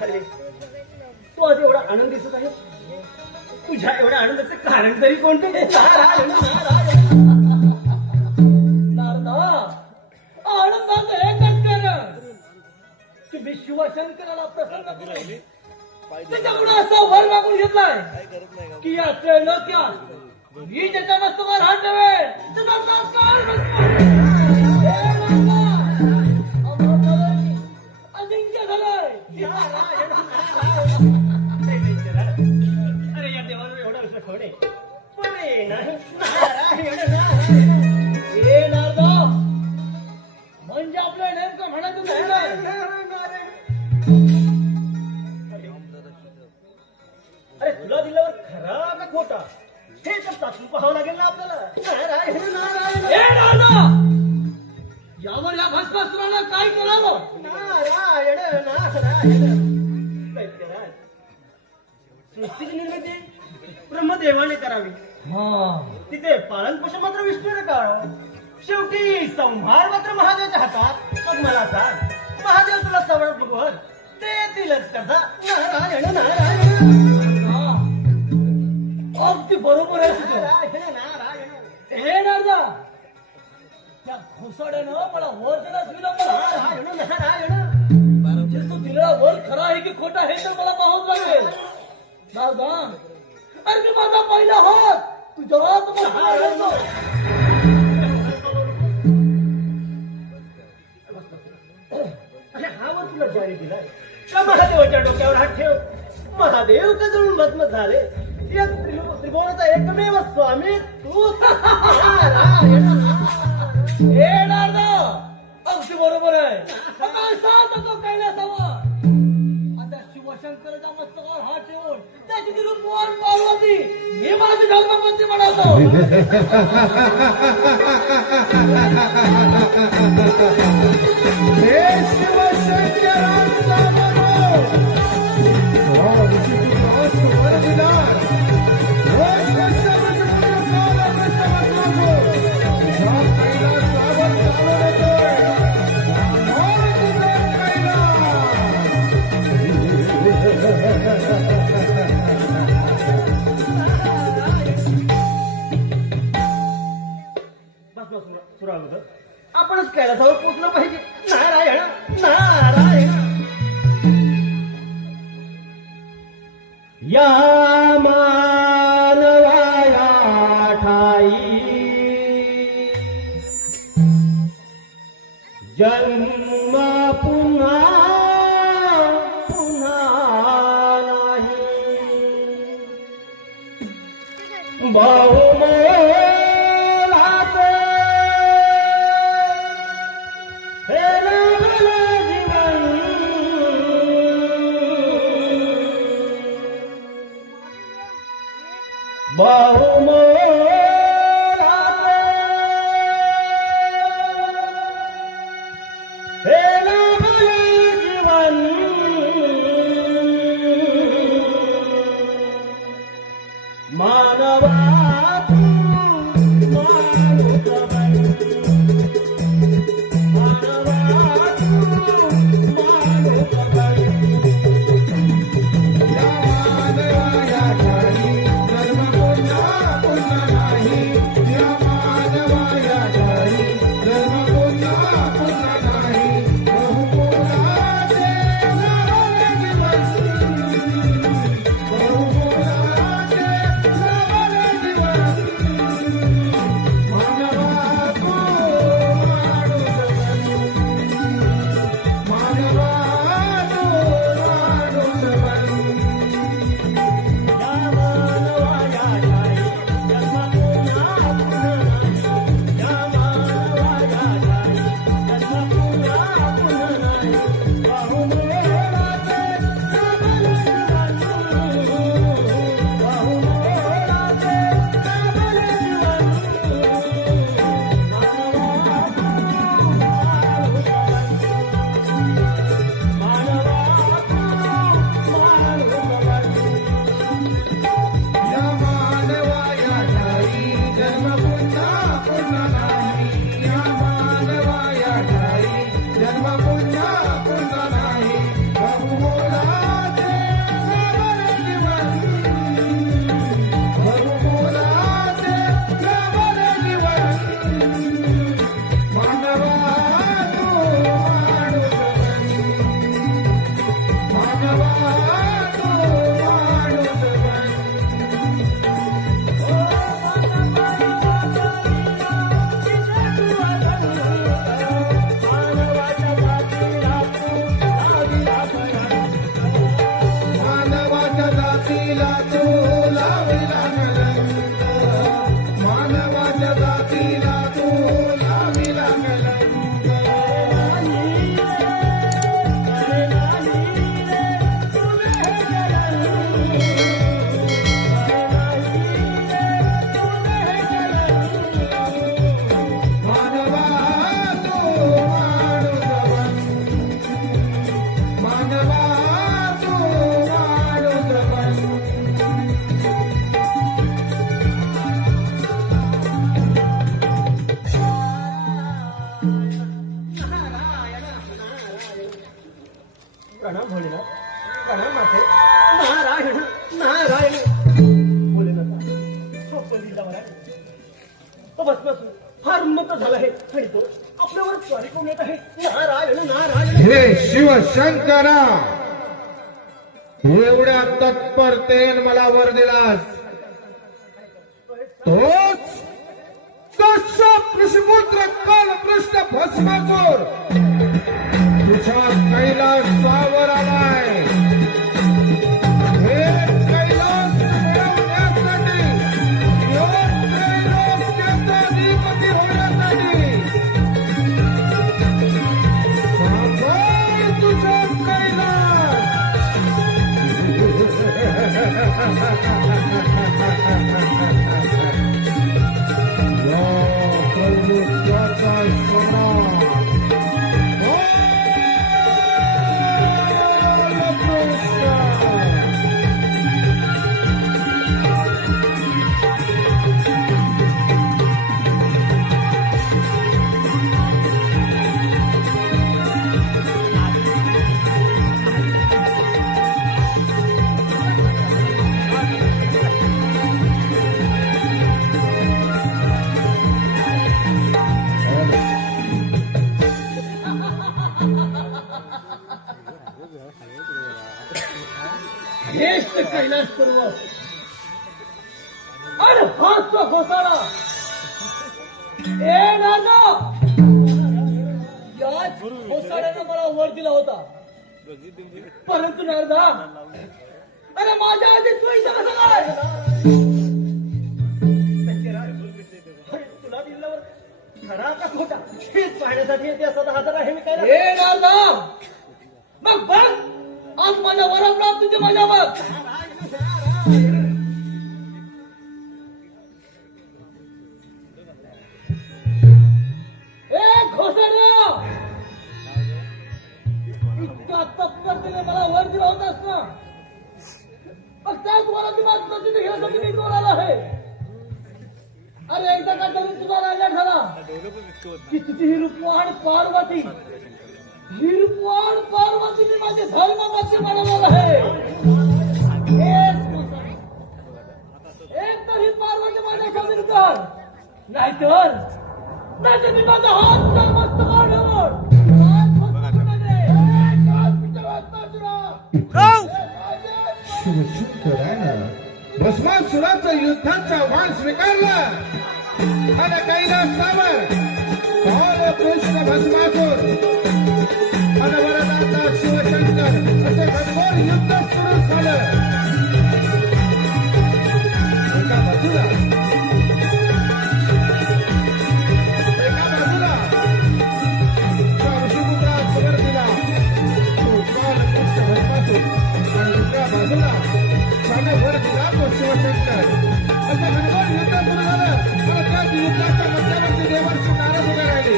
अरे तू आज एवढा आनंद दिसत आहे. तुझ्या एवढ्या आनंदाचे कारण तरी कोणते? नारदा, आनंदाचं एकच कारण तुम्ही शिवशंकराला प्रसन्न करून त्याच्याकडून असा वर मागून घेतलाय की या त्रैलोक्यात मी ज्याच्या मस्तकावर हात ठेवेल त्याचा तात्काळ अजिंक्य झालंय. अरे या देवावर एवढा विश्वास ठेवणे बरे नाही. हे नारदा, म्हणजे आपलं नेमकं म्हणायचं अरे तुला दिल्यावर खरा का खोटा हे तर चाचून पाहावं लागेल ना आपल्याला. यावर या भस्मासुराला काय करावं? नारायण नारायण. सृष्टीची निर्मिती ब्रह्मदेवाने करावी. तिथे पालनपोषण मात्र विष्णूने करावं. शेवटी संहार मात्र महादेवाच्या हातात. मग मला सांग, महादेव तुला सवड भगवत देतीलच कसा? नारायण नारायण. अगदी बरोबर आहे तुझं. हे नारदा, त्या घोसाड्यानं मला वर देण्यास विलंब म्हणजे तू दिलेला वर खरा आहे की खोटा हे तर मला पाहावं लागेल. नारदा, अरे मी माझा पहिला हात तुझ्या हा वर तुला जारी दिलाय का? महादेवाच्या डोक्यावर हात ठेव. महादेव का जळून भस्म झाले. या त्रिभुवनाचा एकमेव स्वामी तू. हे नारदा, अगदी बरोबर आहे. तो कैलासावर आता शिवशंकराच्या मस्तकावर हात ठेवून त्याची तिरून बोल पार्वती हे माझी धर्मपंथी म्हणावतो. हे शिवशंकराचा आपणच कैलासावर पोचलं पाहिजे. नारायण नारायण. या मानवाया ठाई जन्म पुन्हा पुन्हा नाही. बहुमोलाचे हे लाभले जीवन. बहुमोलाचे हे लाभले जीवन. मानवा भोलेनाथ प्रणाम माते नारायण नारायण भोलेनाथ सोपं दिला तो बस फार उन्नत झाला आहे आणि तो आपल्यावर स्वारी करून येत आहे नारायण नारायण हे शिवशंकरा एवढ्या तत्परतेन मला वर दिलास तोच कश्यप ऋषिपुत्र कालपृष्ठ भस्मासूर तुझ्या कैलासावर आलाय हे कैलास मिळवण्यासाठी योग त्रैलोक्याचा अधिपती होण्यासाठी सांभाळ तुझा कैलास या त्रैलोक्याचा सम्राट श्रेष्ठ कैलास पर्वत आणि हाच तो घोसाळा ए नाना याच घोसाळ्यानं मला वर दिला होता परंतु नारदा अरे माझ्या आधी तू इथं कसा काय तुला दिल्यावर खरा का खोटा हेच पाहण्यासाठी येते असं हजर आहे मी काय ए नारदा मग बघ आज माझ्या वरात तुझी माझ्या बघ ए घोसाळ्या इतक्या तत्परतेने मला वर दिला होतास ना मग त्याच वरात माझ प्रसिद्ध घेण्यासाठी मी वर आला आहे अरे एकदा का तरुण तुझा राजा झाला की तुझी ही रूपवान पार्वती हिरवाण पार्वतीने माझे धर्म मध्य बनवलं आहे एक तर ही पार्वती माझ्या कमी कर नाहीतर मी माझा हात तर मस्त काढून शिवशंकरानं भस्मासुराचं युद्धाचा आव्हान स्वीकारलं आणि कैलासावर कालकृष्ण भस्मासूर आणि वरदाता शिवशंकर असे घनघोर युद्ध सुरू झालं एका बाजूला ऋषिपुत्रास वर दिला तो कालकृष्ण भस्मासूर आणि दुसऱ्या बाजूला त्याने वर दिला तो शिवशंकर असं घनघोर युद्ध सुरू झालं आणि त्याच युद्धाच्या मध्यवर्ती देवर्षी नारद उभे राहिले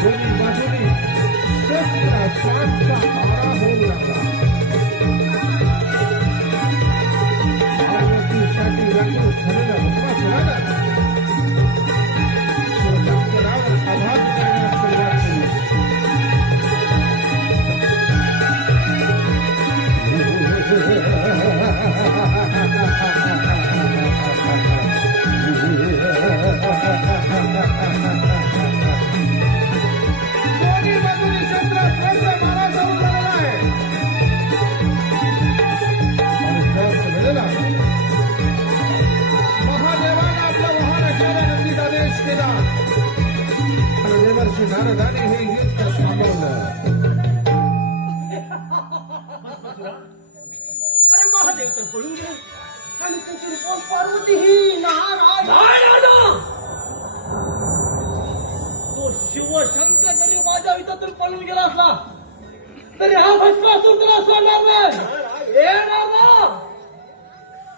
दोन्ही बाजूनी शस्त्रास्त्रांचा मारा होऊ लागला पार्वतीसाठी व्याकुळ झालेल्या भस्मासुरानं शिवशंकरावर आघात करण्यास सुरुवात दोन्ही बाजूनी शस्त्रास्त्रांचा मारा सुरू झालेला आहे आणि त्याच वेळेला महादेवानं आपला वाहन असलेल्या नंदीत आदेश केला आणि देवर्षी नारदाने हे युद्ध थांबवलं अरे महादेव तर पळून गेले आणि त्यांची रूपवान पार्वती ही नारायण तो शिवशंकर जरी माझ्या विचारातून पळून गेला असला तरी हा भस्मासूर तुला सोडणार नाही ए नारदा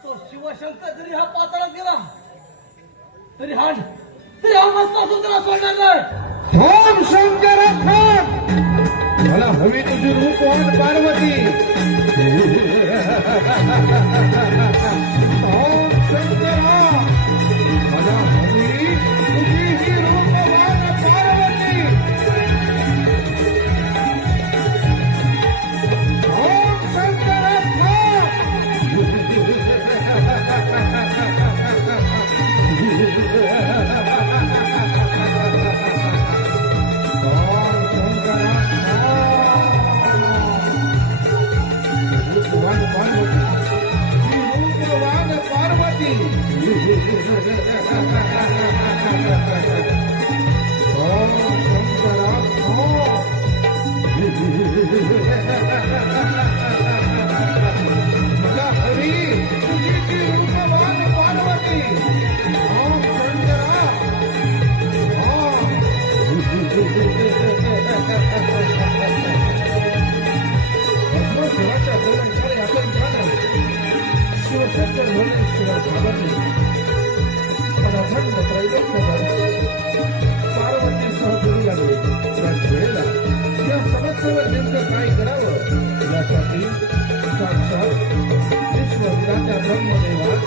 तो शिवशंकर जरी हा पाताळात गेला तरी हा भस्मासूर तुला सोडणार नाही थांब शंकर थांब मला हवी तुझी रूपवान पार्वती थांब शंकरा मला हवी तुझी ही रूपवान पार्वती ओम शंकरा ओम. मला हरी तुझी ती रूपवान पार्वती. ओम शंकरा ओम. शिवाच्या बोलण्याने आपण झालं शिवशंकर बोलण्याशिवाय घाबरले. पण अखंड त्रैलोक्यभर पार्वतीसह फिरू लागले. त्याच वेळेला या समस्येवर नेमकं काय करावं यासाठी साक्षात विश्वविधात्या ब्रह्मदेवास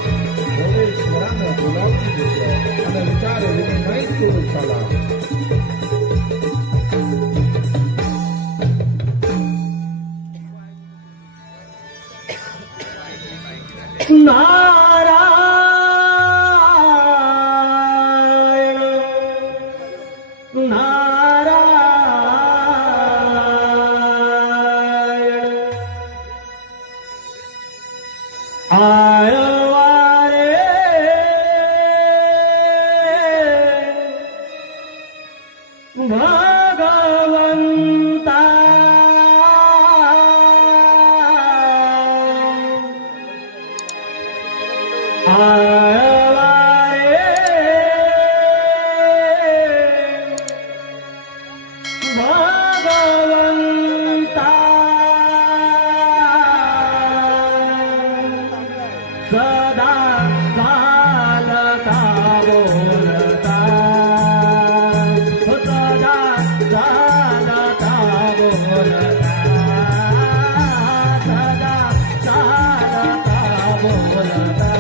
भोलेश्वरानं बोलावून घेतलं आणि विचार विनिमय सुरू झाला. नारायण नारायण आळवारे भगवंता आळवारे भगवंता सदा चालता बोलता सदा चालता बोलता सदा चालता बोलता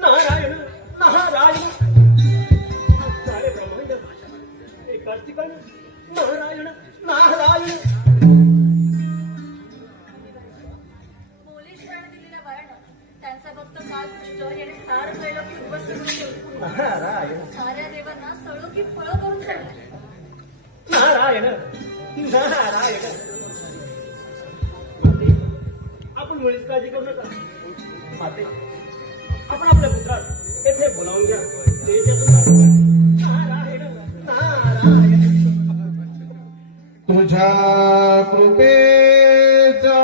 नारायण नारायण सारे ब्रह्मांड एकाच ठिकाणी नारायण नारायण. पोलिसांनी दिलेल्या वयानं त्यांचा भक्त कालदृष्ट याने सारं त्रैलोक्य उद्ध्वस्त करून ठेवलं. नारायण साऱ्या देवांना सळो की फळं करून ठेवलं. नारायण नारायण. माते, आपण मुळीच काळजी करू नका. माते, आपण आपल्या पुत्रास येथे बोलावून घ्या. ते येथून नारायण नारायण. तुझ्या कृपेचा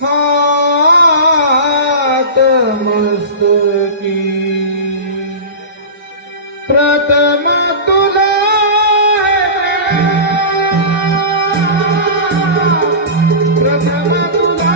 हात मस्तकी प्रथम तुला प्रथम तुला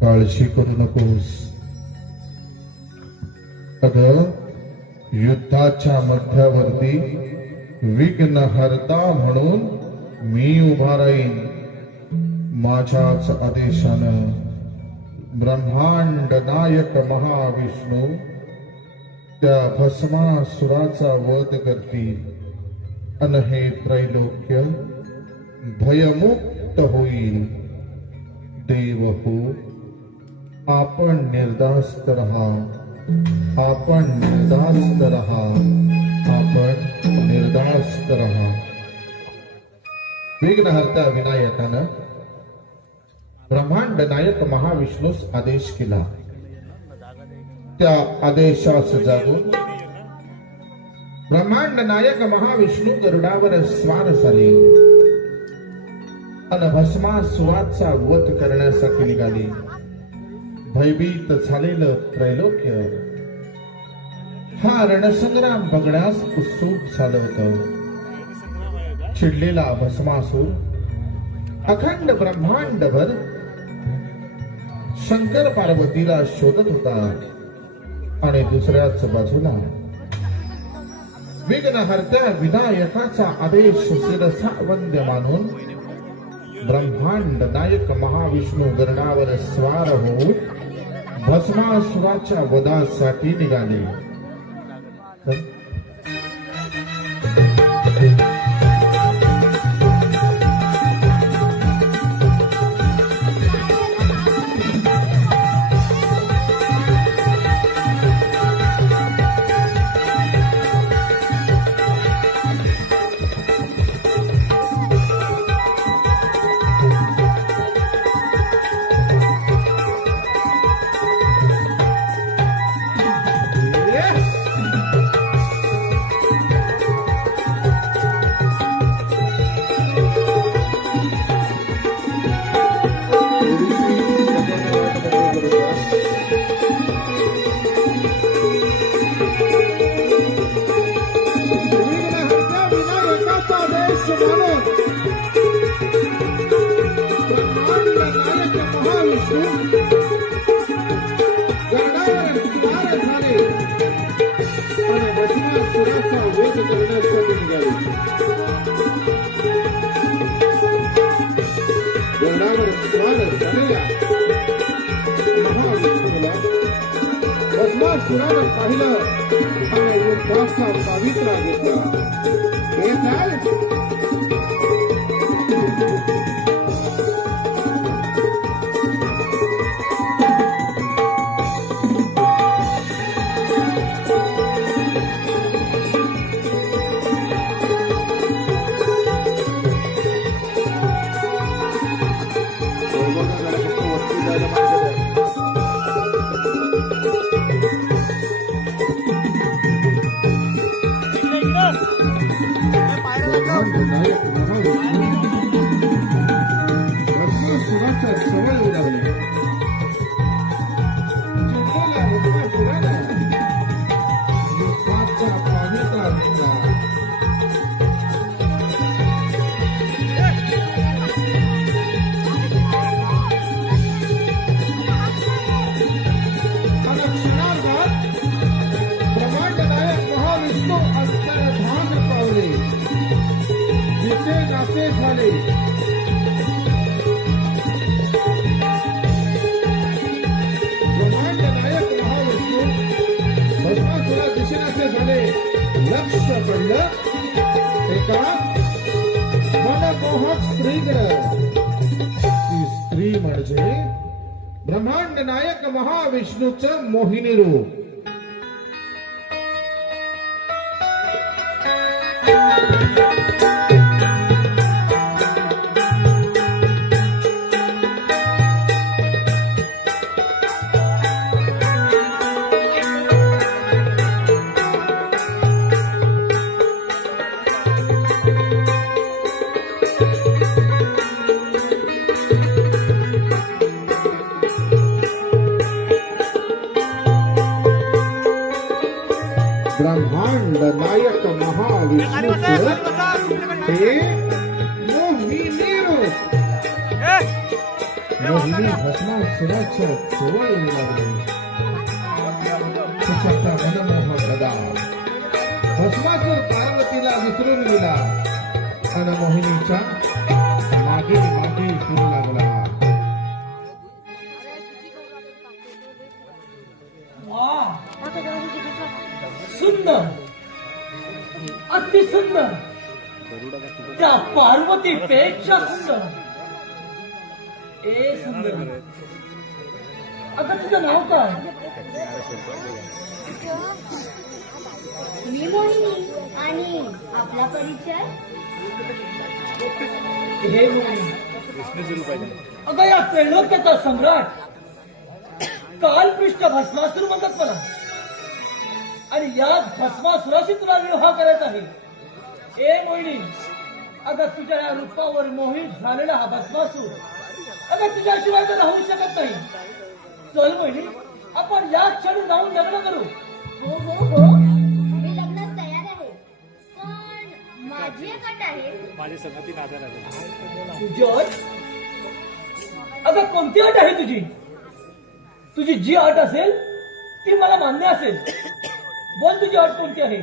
काळजी करू नकोस. अगं, युद्धाच्या मध्यावरती विघ्नहर्ता म्हणून मी उभा राहीन. माझ्याच आदेशानं ब्रह्मांड नायक महाविष्णू त्या भस्मासुराचा वध करतील अन हे त्रैलोक्य भयमुक्त होईल. देव हो, आपण निर्धास्त रहा, आपण निर्धास्त रहा, आपण निर्धास्त रहा. विघ्नहर्ता विनायकानं ब्रह्मांड नायक महाविष्णूस आदेश केला. त्या आदेशास जागून ब्रह्मांड नायक महाविष्णू गरुडावर स्वार झाले आणि भस्मासुराचा वध करण्यासाठी निघाले. भयभीत झालेलं त्रैलोक्य हा रणसंग्राम बघण्यास उत्सुक झालं होतं. चिडलेला भस्मासूर अखंड ब्रह्मांडभर शंकर पार्वतीला शोधत होता आणि दुसऱ्याच बाजूला विघ्नहर्त्या विनायकाचा आदेश शिरसा वंद्य मानून ब्रह्मांड नायक महाविष्णू गरुडावर स्वार होऊन भस्मासुराच्या वधासाठी निघाले. वध करण्यासाठी निघाले. गरुडावर स्वार झालेल्या महाविष्णूला भस्मासुरानं पाहिलं आणि युद्धाचा पवित्रा घेतला. हे काय? भस्मासुराच्या सवय उडाली. चिडलेल्या भस्मासुरानं युद्धाचा पवित्रा घेतला. आणि क्षणार्धात ब्रह्मांडनायक महाविष्णू अंतर्धान पावले. दिसे नासे झाले. ब्रह्मांडनायक महाविष्णू भस्मासुरा दिशेनासे झाले. लक्ष पडलं एका मनमोहक स्त्रीकडं. ती स्त्री म्हणजे ब्रह्मांड नायक महाविष्णूचं मोहिनी रूप. ब्रह्मांड नायक महाविष्णूचं हे मोहिनी रूप. मोहिनी भस्मासुराच्या जवळ येऊ लागली. तिच्याचा मनमोहक गदा. भस्मासुर पार्वतीला विसरून गेला आणि मोहिनीच्या मागे मागे फिरू लागला. वाह! सुंदर, अति सुंदर, त्या पार्वतीपेक्षा सुंदर. ए सुंदर, अगं तुझं नाव काय? मी मोहिनी. आणि आपला परिचय? हे मोहिनी. अगं या त्रैलोक्याचा सम्राट कालपृष्ठ भस्मासुर म्हणतात मला. आणि या भस्मासुराशी तुला विवाह करायचा आहे. ए मोहिनी, अगं तुझ्या या रूपावर मोहित झालेला हा भस्मासूर अगं तुझ्याशिवाय तर राहू शकत नाही. चल मोहिनी, आपण या क्षणी जाऊन लग्न करू. हो हो हो, मी लग्नास तयार आहे. पण माझी एक अट आहे. तुझी अट? अगं कोणती अट आहे तुझी? तुझी जी अट असेल ती मला मान्य असेल. बोल तुझी अट कोणती आहे?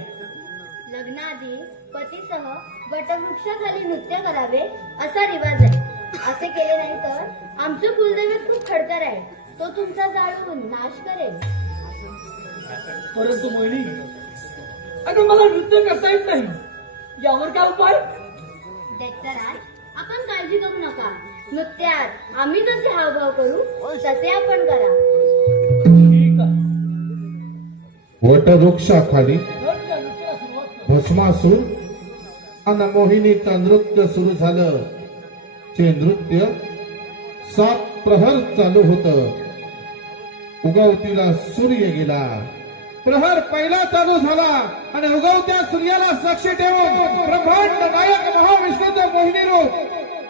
लग्नाआधी पतीसह वटवृक्षाखाली नृत्य करावे असा रिवाज आहे. असे केले नाही तर आमचे कुलदैवत खूप खडतर आहे. तो तुमचा जाळून नाश करेल. परंतु मोहिनी, अगं मला नृत्य करता येत नाही. यावर काय उपाय? दैत्यराज, आपण काळजी करू नका. नृत्यात आम्ही जसे हावभाव करू तसे आपण करा. ठीक आहे. वटवृक्षाखाली तर त्या नृत्याला सुरुवात कर. भस्मासूर आणि मोहिनीचं नृत्य सुरू झालं. ते नृत्य 7 प्रहर चालू होतं. उगवतीला सूर्य गेला. प्रहर पहिला चालू झाला आणि उगवत्या सूर्याला साक्षी ठेवून ब्रह्मांड नायक महाविष्णूचं मोहिनी रूप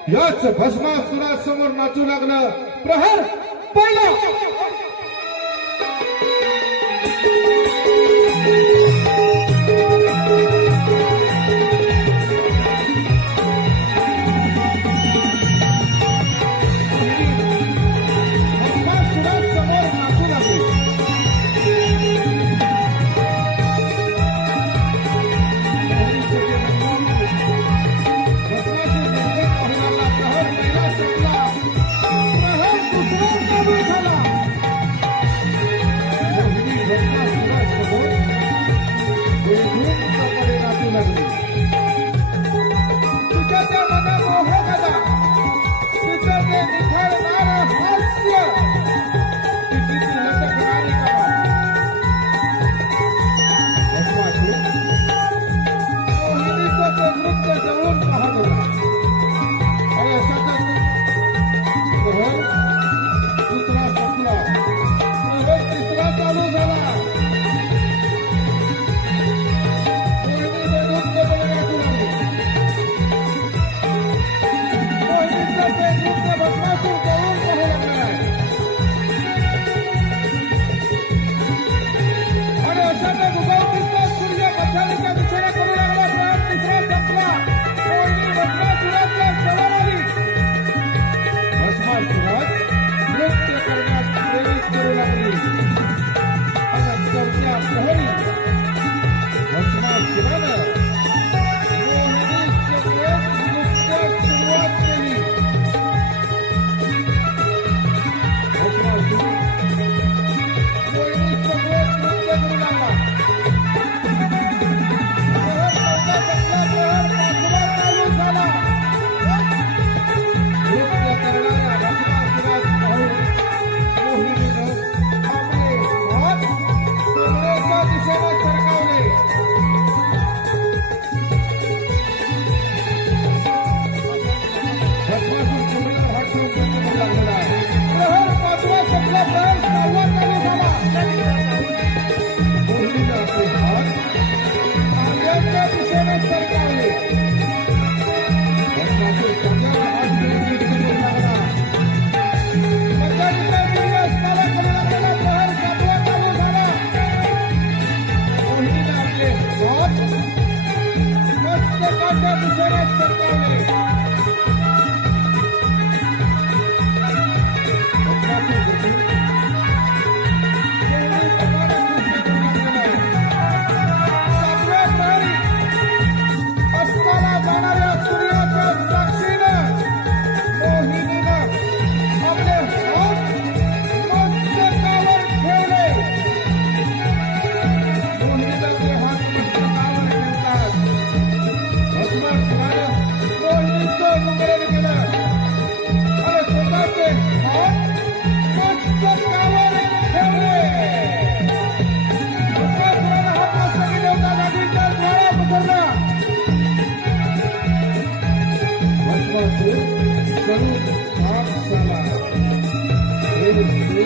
याच भस्मासुरासमोर नाचू लागलं. प्रहर पहिला. वेधून कपडे घालू लागली. तिच्या त्या मनमोहकता, तिचं ते निखळणारं हास्य, तिची ती लटकणारी कमाल. भस्मासूर मोहिनीचं ते नृत्य जवळून पाहत होता. आणि अशातच प्रहर दुसरा संपला, प्रहर तिसरा चालू झाला. मोहिनी वेधून कपडे घालू लागली. मोहिनीचं ते नृत्य भस्मासूर जवळून पाहू लागला. आणि अशातच उगवतीचा सूर्य मशालीच्या दिशेने करू लागला. प्रहर तिसरा संपला. मोहिनी भस्मासुराच्या जवळ आली. भस्मासुरात नृत्य करण्यास प्रेरित करू लागली. आणि चौथ्या प्रहरी भस्मासुरानं मोहिनीचे नृत्यास सुरुवात केली. भस्मासूर मोहिनीचे नृत्य करू लागला. प्रहर चौथा संपला. प्रहर पाचवा चालू झाला. नृत्य करणाऱ्या भस्मासुरास पाहून मोहिनीनं आपले हात कमरेच्या दिशेने सरकवले. भस्मासूर कमरेवर हात ठेवून नृत्य करू लागलेला आहे. प्रहर पाचवा संपला. प्रहर सहावा चालू झाला. मोहिनीनं आपले हात पायांच्या दिशेने सरकवले. भस्मासूर कमरेवर हात ठेवून नृत्य करू लागला. मशालीचा निर्वासमाला करू लागलेला प्रहर सातवा चालू झाला. मोहिनीनं आपले हात मस्तकाच्या दिशेने सरकवले. भस्मासूर देखील मोहिनीप्रमाणे नृत्य करू लागलेला आहे. सातव्या प्रहरी अस्ताला जाणाऱ्या सूर्याच्या साक्षीनं मोहिनीनं आपले हात मस्तकावर ठेवले. मोहिनीनं ते हात मस्तकावर ठेवतात. भस्मासुरानं मोहिनीचं अनुकरण केलं आणि स्वतःचे हात मस्तकावर ठेवले. भस्मासुरानं हात मस्तकी ठेवता जागीचा ज्वाळा पसरला. भस्मासूर सरून भाग झाला. हे नृत्य